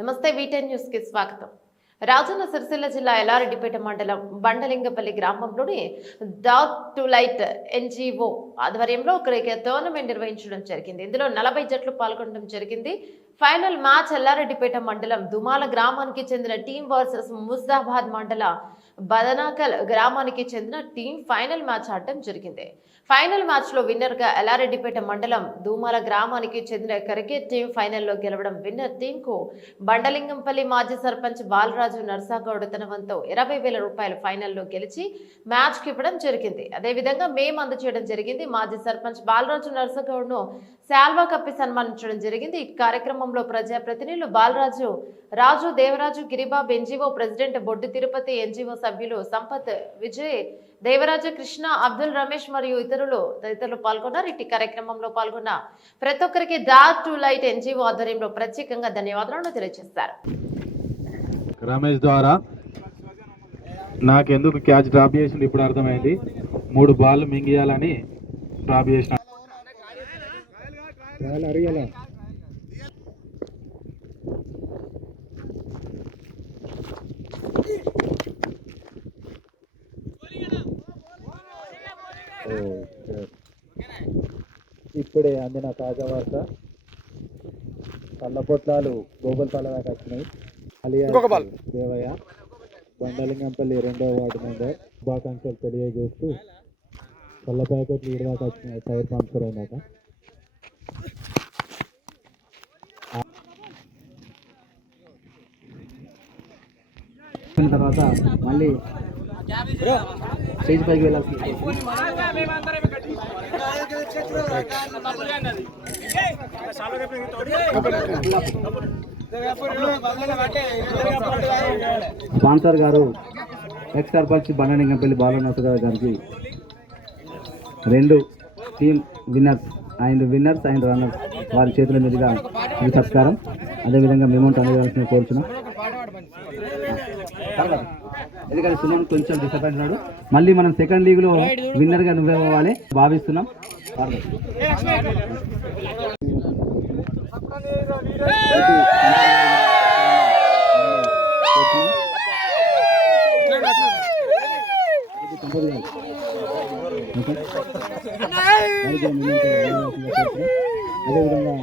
నమస్తే వీటెన్ న్యూస్ కి స్వాగతం. రాజన్న సిరిసిల్ల జిల్లా ఎల్లారెడ్డిపేట మండలం బండలింగపల్లి గ్రామంలోని డాగ్ టు లైట్ ఎన్జీఓ ఆధ్వర్యంలో క్రికెట్ టోర్నమెంట్ నిర్వహించడం జరిగింది. ఇందులో 40 జట్లు పాల్గొనడం జరిగింది. ఫైనల్ మ్యాచ్ ఎల్లారెడ్డిపేట మండలం దుమాల గ్రామానికి చెందిన టీం వర్సెస్ ముస్తాబాద్ మండల బదనాకల్ గ్రామానికి చెందిన టీం ఫైనల్ మ్యాచ్ ఆడటం జరిగింది. ఫైనల్ మ్యాచ్ లో విన్నర్ గా ఎల్లారెడ్డిపేట మండలం దుమాల గ్రామానికి చెందిన క్రికెట్ టీం ఫైనల్లో గెలవడం విన్నర్ టీం కు బండలింగంపల్లి మాజీ సర్పంచ్ బాలరాజు నర్సాగౌడ్ తన వంతు 20,000 రూపాయలు ఫైనల్లో గెలిచి మ్యాచ్ కి ఇవ్వడం జరిగింది. అదేవిధంగా మేము అందజేయడం జరిగింది. మాజీ సర్పంచ్ బాలరాజు నర్సాగౌడ్ ను శాల్వా కప్పి సన్మానించడం జరిగింది. ఈ కార్యక్రమంలో ప్రజాప్రతినిధులు బాలరాజు, రాజు, దేవరాజు, గిరిబాబు, ఎన్జీఓ ప్రెసిడెంట్ బొడ్డు తిరుపతి, ఎన్జీఓ సభ్యులు సంపత్, విజయ్, దేవరాజు, కృష్ణ, అబ్దుల్ రమేష్ మరియు తదితరులు పాల్గొన్నారు. ఇట్టి కార్యక్రమంలో పాల్గొన్న ప్రతి ఒక్కరికి డాగ్ టు లైట్ ఎన్జీఓ ఆధ్వర్యంలో ప్రత్యేకంగా ధన్యవాదాలను తెలియజేస్తారు. రమేష్ ద్వారా నాకెందుకు క్యాచ్ డ్రాప్ చేసింది ఇప్పుడు అర్థమైంది. 3 బాల్ మింగియాలని డ్రాప్ చేసిన. ఇప్పుడే అందిన తాజా వార్త, కళ్ళపొట్లాలు గోగుల్పాల దాకా వచ్చినాయి. దేవయ్య బండలింగంపల్లి 2వ వార్డు మెంబర్ శుభాకాంక్షలు తెలియజేస్తూ కళ్ళ ప్యాకెట్లు దాకా వచ్చినాయి. టైర్ పంక్చర్ అయినాక తర్వాత మళ్ళీ స్టేజ్ పైకి వెళ్ళాల్సి స్పాన్సర్ గారు ఎక్స్ సర్పంచ్ బండలింగంపల్లి బాలనాథ్ గారికి 2 టీమ్ విన్నర్స్ అండ్ రన్నర్స్ వారి చేతుల మీదుగా ఈ సత్కారం. అదేవిధంగా మేము అందజేయాల్సిన కోరుచున్నాం. ఎందుకంటే సుమన్ కొంచెం డిసప్పాయింట్ ఉన్నాడు. మళ్ళీ మనం సెకండ్ లీగ్ లో విన్నర్ గా నువ్వే అవ్వాలి భావిస్తున్నాం. అదేవిధంగా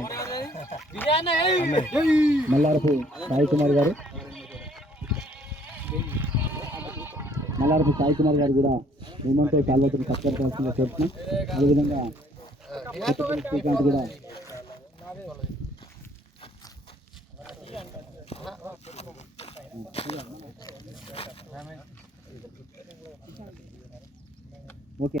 మల్లారపు సాయి కుమార్ గారు కూడా మేమంతా కాల్వతను సత్కరించాల్సిందిగా కోరుతున్నాం. అదేవిధంగా శ్రీకాంత్ కూడా ఓకే.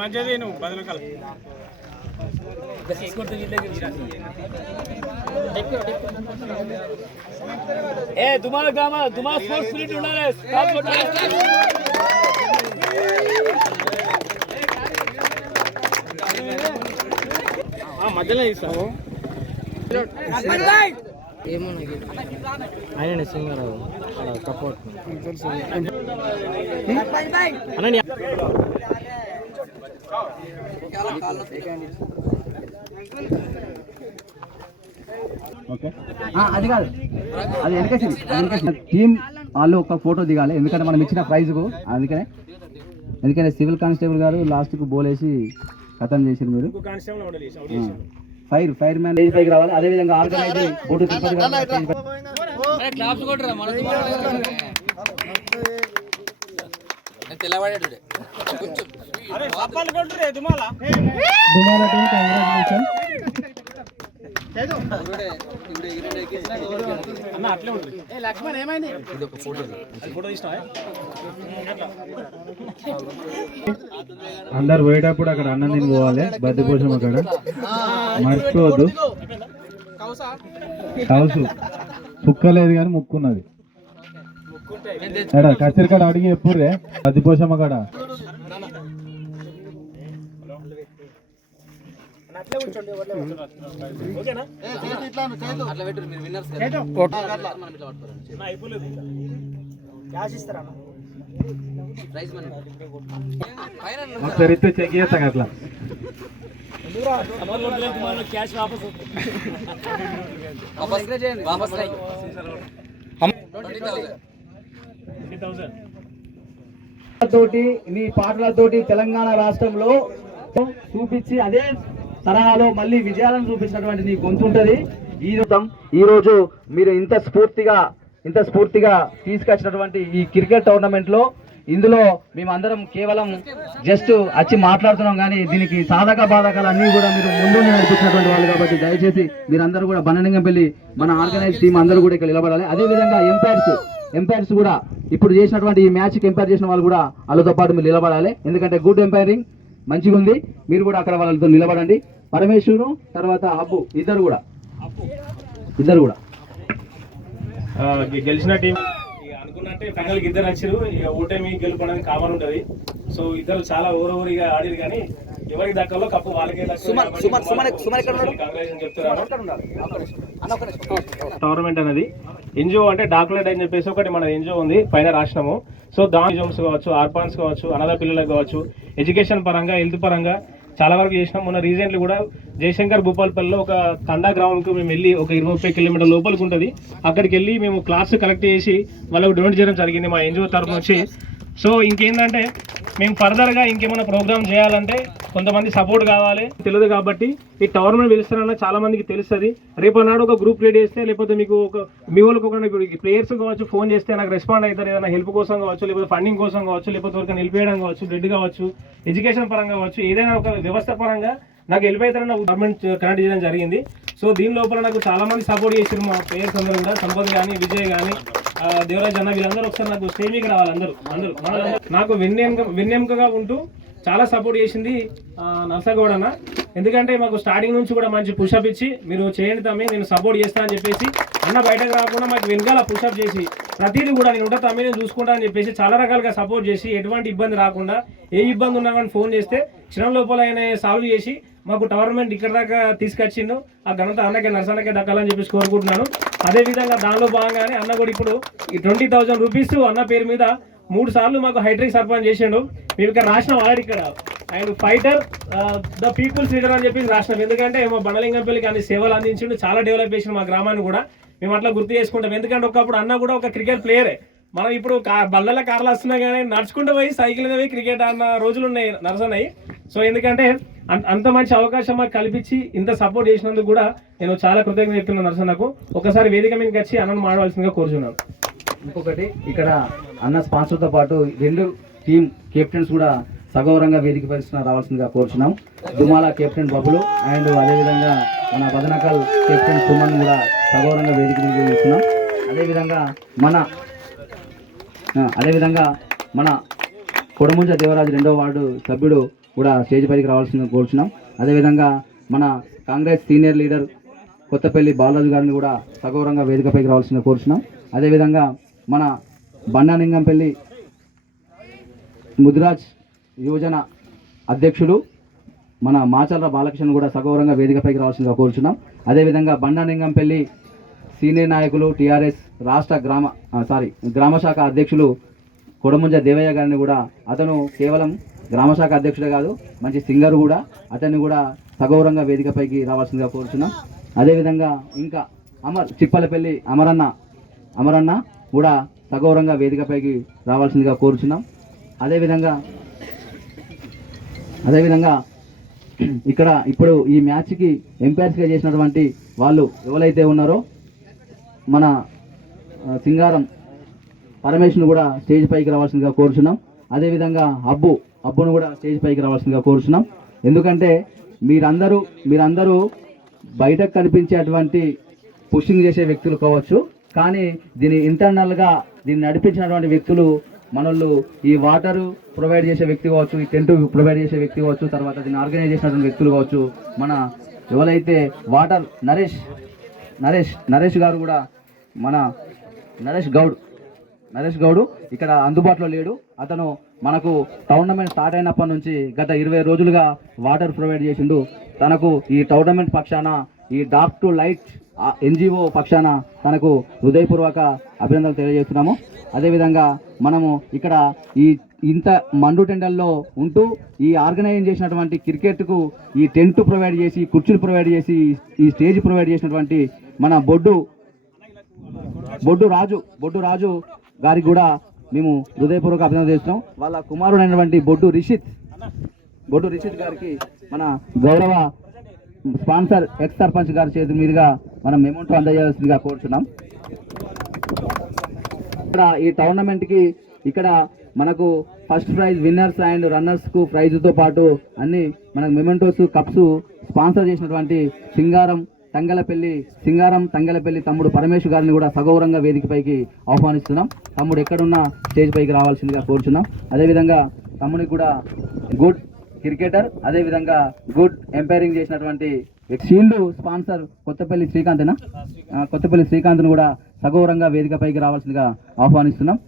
మంచిది నువ్వు బదనకల్ దుమా స్పోర్ట్స్ స్పిరిట్ ఉండాలి. మధ్యలో ఇస్తాము. ఆయన సింగర్ సపోర్ట్ అది కాదు, అది వెనకేసింది. టీం వాళ్ళు ఒక ఫోటో దిగాలి, ఎందుకంటే మనం ఇచ్చిన ప్రైజ్కు. ఎందుకంటే సివిల్ కానిస్టేబుల్ గారు లాస్ట్కు బోలేసి ఖతం చేసారు. మీరు ఫైర్ మ్యాన్ స్టేజ్ పైకి రావాలి. అదేవిధంగా ఆర్గనైజింగ్ బోర్డు అందరు పోయేటప్పుడు అక్కడ అన్నం తిని పోవాలి. బద్దపోసం అక్కడ మర్చిపోవద్దు. కౌసు సుక్కలేదు కానీ ముక్కున్నది. కచ్చరికాడ అడిగి ఎప్పుడే బద్దపోసం అక్కడ అయిపోలేదు. ఒకసారి ఇస్తే చెక్ చేస్తాం అట్లా. క్యాష్ వాపస్ తోటి మీ పాటలతోటి తెలంగాణ రాష్ట్రంలో చూపించి అదే తరహాలో మళ్ళీ విజయాలను చూపించినటువంటి నీ గొంతు ఉంటది. ఈ రోజు మీరు ఇంత స్ఫూర్తిగా తీసుకొచ్చినటువంటి ఈ క్రికెట్ టోర్నమెంట్ లో ఇందులో మేమందరం కేవలం జస్ట్ వచ్చి మాట్లాడుతున్నాం కానీ దీనికి సాధక బాధకాలు అన్ని కూడా మీరు ముందు నడిపించినటువంటి వాళ్ళు కాబట్టి దయచేసి మీరందరూ కూడా బండలింగంపల్లి మన ఆర్గనైజ్ టీం అందరూ కూడా ఇక్కడ నిలబడాలి. అదేవిధంగా ఎంపైర్స్ కూడా ఇప్పుడు చేసినటువంటి ఈ మ్యాచ్కి ఎంపైర్ చేసిన వాళ్ళు కూడా వాళ్ళతో పాటు మీరు నిలబడాలి. ఎందుకంటే గుడ్ ఎంపైరింగ్ మంచిగా ఉంది. మీరు కూడా అక్కడ వాళ్ళతో నిలబడండి. పరమేశ్వరు తర్వాత అబ్బు ఇద్దరు కూడా గెలిచిన టీం అనుకున్నట్టే ఫైనల్ కి ఇద్దరు వచ్చారు. ఇక ఓటమి గెలుపు అనేది కామన్ ఉంటది. సో ఇద్దరు చాలా ఓవరిగా ఆడిరు కానీ ఎవరికి దక్కలో కప్పు వాళ్ళకే టోర్నమెంట్ అనేది ఎన్జిఓ అంటే డాక్యులెట్ అని చెప్పేసి ఒకటి మన ఎన్జిఓ ఉంది పైన రాష్ట్రము. సో దాని జోమ్స్ కావచ్చు, ఆర్పాన్స్ కావచ్చు, అనాథ పిల్లలకు కావచ్చు, ఎడ్యుకేషన్ పరంగా, హెల్త్ పరంగా చాలా వరకు చేసినాం. మొన్న రీసెంట్లీ కూడా జయశంకర్ భూపాల్పల్లిలో ఒక తండా గ్రామంకు మేము వెళ్ళి ఒక 20-30 కిలోమీటర్ లోపలికి ఉంటుంది. అక్కడికి వెళ్ళి మేము క్లాస్ కలెక్ట్ చేసి వాళ్ళకు డొనేట్ చేయడం జరిగింది మా ఎన్జిఓ తరఫు నుంచి. సో ఇంకేంటంటే మేము ఫర్దర్గా ఇంకేమైనా ప్రోగ్రామ్ చేయాలంటే కొంతమంది సపోర్ట్ కావాలి. తెలియదు కాబట్టి ఈ టోర్నమెంట్ పిలుస్తారన్న చాలా మందికి తెలుస్తుంది. రేపు నాడు ఒక గ్రూప్ క్రియేట్ చేస్తే లేకపోతే మీకు మీ వాళ్ళకి ఒక ప్లేయర్స్ కావచ్చు ఫోన్ చేస్తే నాకు రెస్పాండ్ అవుతారు. ఏదైనా హెల్ప్ కోసం కావచ్చు, లేకపోతే ఫండింగ్ కోసం కావచ్చు, లేకపోతే ఒక నిలిపేయడం కావచ్చు, బ్లడ్ కావచ్చు, ఎడ్యుకేషన్ పరంగా కావచ్చు, ఏదైనా ఒక వ్యవస్థ పరంగా నాకు హెల్ప్ అవుతారని గవర్నమెంట్ కనెక్ట్ చేయడం జరిగింది. సో దీని లోపల నాకు చాలా మంది సపోర్ట్ చేసారు. మా ప్లేయర్స్ అందరూ కూడా సంపత్ కానీ, విజయ్ కానీ, దేవరాజ్ అన్న వీళ్ళందరూ ఒకసారి నాకు స్టేమికి రావాలి. అందరూ నాకు వెన్నెంకగా ఉంటూ చాలా సపోర్ట్ చేసింది నర్సగౌడ్ అన్న. ఎందుకంటే మాకు స్టార్టింగ్ నుంచి కూడా మంచి పుషప్ ఇచ్చి మీరు చేయండి తమ్మి నేను సపోర్ట్ చేస్తా అని చెప్పేసి అన్న బయటకు రాకుండా మాకు వెనకాల పుషప్ చేసి ప్రతిదీ కూడా నేను ఉంటా తమ్మి నేను చూసుకుంటా అని చెప్పేసి చాలా రకాలుగా సపోర్ట్ చేసి ఎటువంటి ఇబ్బంది రాకుండా ఏ ఇబ్బంది ఉన్నా కానీ ఫోన్ చేస్తే క్షణం లోపల ఆయన సాల్వ్ చేసి మాకు టోర్నమెంట్ ఇక్కడ దాకా తీసుకొచ్చిండు. ఆ ఘనత అన్నకే నర్సన్నకే దక్కాలని చెప్పేసి కోరుకుంటున్నాను. అదేవిధంగా దానిలో భాగంగానే అన్న కూడా ఇప్పుడు ఈ 20,000 రూపీస్ అన్న పేరు మీద 3 సార్లు మాకు హైడ్రిక్ సర్పంచ్ చేసిండు. మేము ఇక్కడ రాసిన ఆల్రెడీ ఇక్కడ and fighter the people's leader అని చెప్పి రాసినాం. ఎందుకంటే మా బండలింగంపల్లికి అన్ని సేవలు అందించిండు, చాలా డెవలప్ చేసిండు మా గ్రామాన్ని కూడా. మేము అట్లా గుర్తు చేసుకుంటాం. ఎందుకంటే ఒకప్పుడు అన్న కూడా ఒక క్రికెట్ ప్లేయరే. మనం ఇప్పుడు బళ్ళల్లో కార్లు వస్తున్నాయి కానీ నడుచుకుంటూ పోయి సైకిల్ మీద పోయి క్రికెట్ అన్న రోజులు ఉన్నాయి నరసన్నాయి. సో ఎందుకంటే అంత మంచి అవకాశం మాకు కల్పించి ఇంత సపోర్ట్ చేసినందుకు కూడా నేను చాలా కృతజ్ఞత చెప్తున్నాను నరసన్నకు. ఒకసారి వేదిక మీదకి వచ్చి అన్నను మాడవలసిందిగా కోరుచున్నాను. ఇంకొకటి ఇక్కడ అన్న స్పాన్సర్తో పాటు 2 టీం కెప్టెన్స్ కూడా సగౌరవంగా వేదిక పరిస్థితి రావాల్సిందిగా కోరుచున్నాం. దుమాల కెప్టెన్ బబులు అండ్ అదేవిధంగా మన బదనకల్ కెప్టెన్ సుమన్ కూడా సగౌరవంగా వేదిక మీద చేస్తున్నాం. అదేవిధంగా మన కొడముంజ దేవరాజు 2వ వార్డు సభ్యుడు కూడా స్టేజ్ పైకి రావాల్సిందిగా కోరుచున్నాం. అదేవిధంగా మన కాంగ్రెస్ సీనియర్ లీడర్ కొత్తపల్లి బాలరాజు గారిని కూడా సగౌరవంగా వేదికపైకి రావాల్సిందిగా కోరుచున్నాం. అదేవిధంగా మన బండాలింగంపల్లి ముదిరాజ్ యువజన అధ్యక్షుడు మన మాచర్ల బాలకృష్ణ కూడా సగౌరవంగా వేదికపైకి రావాల్సిందిగా కోరుచున్నాం. అదేవిధంగా బండాలింగంపల్లి సీనియర్ నాయకులు టీఆర్ఎస్ రాష్ట్ర గ్రామశాఖ అధ్యక్షులు కొడముంజ దేవయ్య గారిని కూడా, అతను కేవలం గ్రామశాఖ అధ్యక్షుడే కాదు మంచి సింగర్ కూడా, అతన్ని కూడా సగౌరవంగా వేదికపైకి రావాల్సిందిగా కోరుచున్నాం. అదేవిధంగా ఇంకా చిప్పలపల్లి అమరన్న కూడా సగౌరవంగా వేదికపైకి రావాల్సిందిగా కోరుచున్నాం. అదేవిధంగా ఇక్కడ ఇప్పుడు ఈ మ్యాచ్కి ఎంపైర్స్గా చేసినటువంటి వాళ్ళు ఎవరైతే ఉన్నారో మన సింగారం పరమేశ్వరుని కూడా స్టేజ్ పైకి రావాల్సిందిగా కోరుచున్నాం. అదేవిధంగా అబ్బును కూడా స్టేజ్ పైకి రావాల్సిందిగా కోరుచున్నాం. ఎందుకంటే మీరందరూ బయటకు కనిపించేటువంటి పుషింగ్ చేసే వ్యక్తులు కావచ్చు, కానీ ఇంటర్నల్గా దీన్ని నడిపించినటువంటి వ్యక్తులు మనోళ్ళు ఈ వాటరు ప్రొవైడ్ చేసే వ్యక్తి కావచ్చు, ఈ టెంట్ ప్రొవైడ్ చేసే వ్యక్తి కావచ్చు, తర్వాత దీన్ని ఆర్గనైజ్ చేసినటువంటి వ్యక్తులు కావచ్చు. మన ఎవరైతే వాటర్ నరేష్ గారు కూడా, మన నరేష్ గౌడ్ ఇక్కడ అందుబాటులో లేడు. అతను మనకు టోర్నమెంట్ స్టార్ట్ అయినప్పటి నుంచి గత 20 రోజులుగా వాటర్ ప్రొవైడ్ చేసిండు. తనకు ఈ టోర్నమెంట్ పక్షాన, ఈ డార్క్ టు లైట్ ఎన్జిఓ పక్షాన తనకు హృదయపూర్వక అభినందనలు తెలియజేస్తున్నాము. అదేవిధంగా మనము ఇక్కడ ఈ ఇంత మండు టెండల్లో ఉంటూ ఈ ఆర్గనైజ్ చేసినటువంటి క్రికెట్కు ఈ టెంట్ ప్రొవైడ్ చేసి కుర్చీలు ప్రొవైడ్ చేసి ఈ స్టేజ్ ప్రొవైడ్ చేసినటువంటి మన బొడ్డు రాజు గారికి కూడా మేము హృదయపూర్వక అభినందన చేస్తున్నాం. వాళ్ళ కుమారుడైనటువంటి బొడ్డు రిషిత్ గారికి మన గౌరవ స్పాన్సర్ ఎక్స్ సర్పంచ్ గారి చేతి మీదుగా మనం మెమోంటో అందజేయాల్సిందిగా కోరుతున్నాం. ఇక్కడ ఈ టోర్నమెంట్కి ఇక్కడ మనకు ఫస్ట్ ప్రైజ్ విన్నర్స్ అండ్ రన్నర్స్కు ప్రైజ్తో పాటు అన్ని మనకు మెమెంటోస్ కప్స్ స్పాన్సర్ చేసినటువంటి సింగారం తంగలపల్లి తమ్ముడు పరమేశ్ గారిని కూడా సగౌరవంగా వేదికపైకి ఆహ్వానిస్తున్నాం. తమ్ముడు ఎక్కడున్నా స్టేజ్ పైకి రావాల్సిందిగా కోరుచున్నాం. అదేవిధంగా తమ్ముడికి కూడా గుడ్ క్రికెటర్, అదేవిధంగా గుడ్ ఎంపైరింగ్ చేసినటువంటి షీల్డ్ స్పాన్సర్ కొత్తపల్లి శ్రీకాంత్ను కూడా సగౌరవంగా వేదికపైకి రావాల్సిందిగా ఆహ్వానిస్తున్నాం.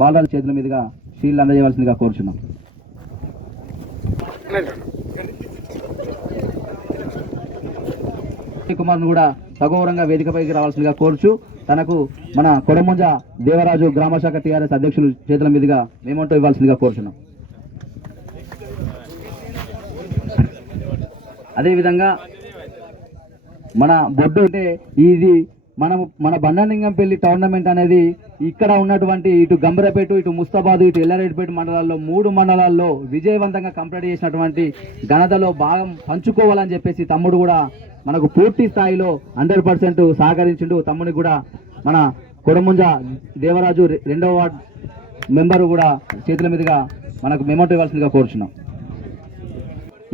బాలరాజు చేతుల మీదుగా షీల్డ్ అందజేయవలసిందిగా కోరుచున్నాం. కుమార్ను కూడా సగౌరవంగా వేదికపైకి రావాల్సిందిగా కోరుచు తనకు మన కొడముంజ దేవరాజు గ్రామశాఖ టీఆర్ఎస్ అధ్యక్షులు చేతుల మీదుగా మేమంటూ ఇవ్వాల్సిందిగా కోరుచున్నాం. అదేవిధంగా మన బొడ్డు అంటే ఇది మన బండలింగంపల్లి టోర్నమెంట్ అనేది ఇక్కడ ఉన్నటువంటి ఇటు గంభీరపేట, ఇటు ముస్తాబాద్, ఇటు ఎల్లారెడ్డిపేట మండలాల్లో 3 మండలాల్లో విజయవంతంగా కంప్లీట్ చేసినటువంటి ఘనతలో భాగం పంచుకోవాలని చెప్పేసి తమ్ముడు కూడా మనకు పూర్తి స్థాయిలో 100% సహకరించిండు. తమ్ముడికి కూడా మన కొడముంజ దేవరాజు 2వ వార్డ్ మెంబరు కూడా చేతుల మీదుగా మనకు మెమోటో ఇవ్వాల్సిందిగా కోరుచున్నాం.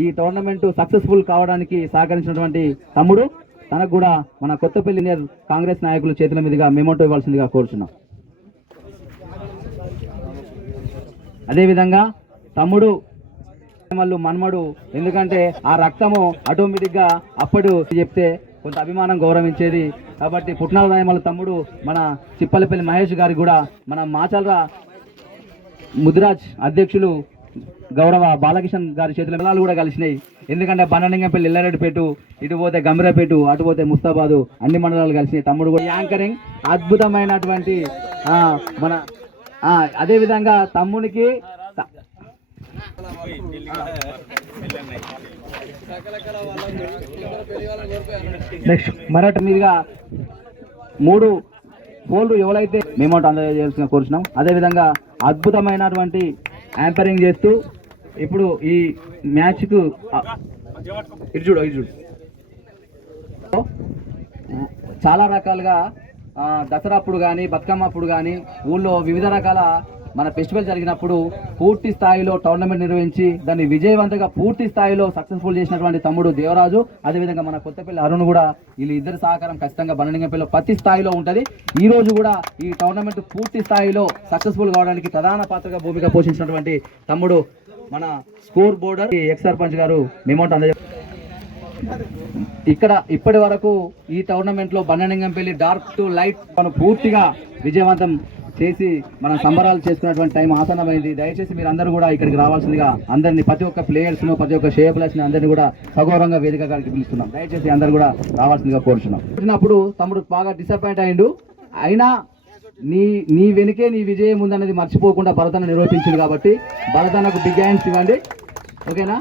ఈ టోర్నమెంట్ సక్సెస్ఫుల్ కావడానికి సహకరించినటువంటి తమ్ముడు తనకు కూడా మన కొత్తపల్లి సీనియర్ కాంగ్రెస్ నాయకులు చేతుల మీదుగా మెమోటో ఇవ్వాల్సిందిగా కోరుచున్నాం. అదేవిధంగా తమ్ముడు మన్మడు, ఎందుకంటే ఆ రక్తము ఆటోమేటిక్గా అప్పుడు చెప్తే కొంత అభిమానం గౌరవించేది కాబట్టి పుట్నాల దాయమల తమ్ముడు మన చిప్పలపల్లి మహేష్ గారికి కూడా మన మాచల్రా ముదిరాజ్ అధ్యక్షులు గౌరవ బాలకిషన్ గారి చేతుల పిల్లలు కూడా కలిసినాయి. ఎందుకంటే బండలింగంపల్లి ఎల్లారెడ్డిపేట, ఇటు పోతే గంభీరపేట, అటు పోతే ముస్తాబాదు, అన్ని మండలాలు కలిసినాయి. తమ్ముడు కూడా యాంకరింగ్ అద్భుతమైనటువంటి మన అదేవిధంగా తమ్మునికి నెక్స్ట్ మరాఠ మీదుగా 3 పోల్లు ఎవరైతే మేమౌట్ అందజేయాల్సిన కోరుచున్నాం. అదేవిధంగా అద్భుతమైనటువంటి యాంపరింగ్ చేస్తూ ఇప్పుడు ఈ మ్యాచ్కు ఇటు చూడు చాలా రకాలుగా దసరా అప్పుడు కానీ బతుకమ్మ అప్పుడు కానీ ఊళ్ళో వివిధ రకాల మన ఫెస్టివల్ జరిగినప్పుడు పూర్తి స్థాయిలో టోర్నమెంట్ నిర్వహించి దాన్ని విజయవంతంగా పూర్తి స్థాయిలో సక్సెస్ఫుల్ చేసినటువంటి తమ్ముడు దేవరాజు, అదేవిధంగా మన కొత్తపల్లి అరుణ్ కూడా వీళ్ళు ఇద్దరు సహకారం ఖచ్చితంగా బండలింగంపల్లిలో ప్రతి స్థాయిలో ఉంటుంది. ఈ రోజు కూడా ఈ టోర్నమెంట్ పూర్తి స్థాయిలో సక్సెస్ఫుల్ కావడానికి ప్రధాన పాత్రగా భూమిక పోషించినటువంటి తమ్ముడు మన స్కోర్ బోర్డర్ ఎక్స్ సర్పంచ్ గారు మేమౌంట్ ఇక్కడ ఇప్పటి వరకు ఈ టోర్నమెంట్ లో బండలింగంపల్లి డార్క్ టు లైట్ మనం పూర్తిగా విజయవంతం చేసి మనం సంబరాలు చేసుకున్నటువంటి టైం ఆసన్నమైంది. దయచేసి మీరు అందరూ కూడా ఇక్కడికి రావాల్సిందిగా అందరినీ ప్రతి ఒక్క ప్లేయర్స్ను ప్రతి ఒక్క షేప్లర్స్ని అందరినీ కూడా సగౌరవంగా వేదిక గారికి పిలుస్తున్నాం. దయచేసి అందరూ కూడా రావాల్సిందిగా కోరుచున్నాం. వచ్చినప్పుడు తమ్ముడు బాగా డిసప్పాయింట్ అయిండు, అయినా నీ వెనుకే నీ విజయం ఉందన్నది మర్చిపోకుండా భరతను నిరూపించింది కాబట్టి భరతనకు బిగ్ హ్యాండ్స్ ఇవ్వండి. ఓకేనా?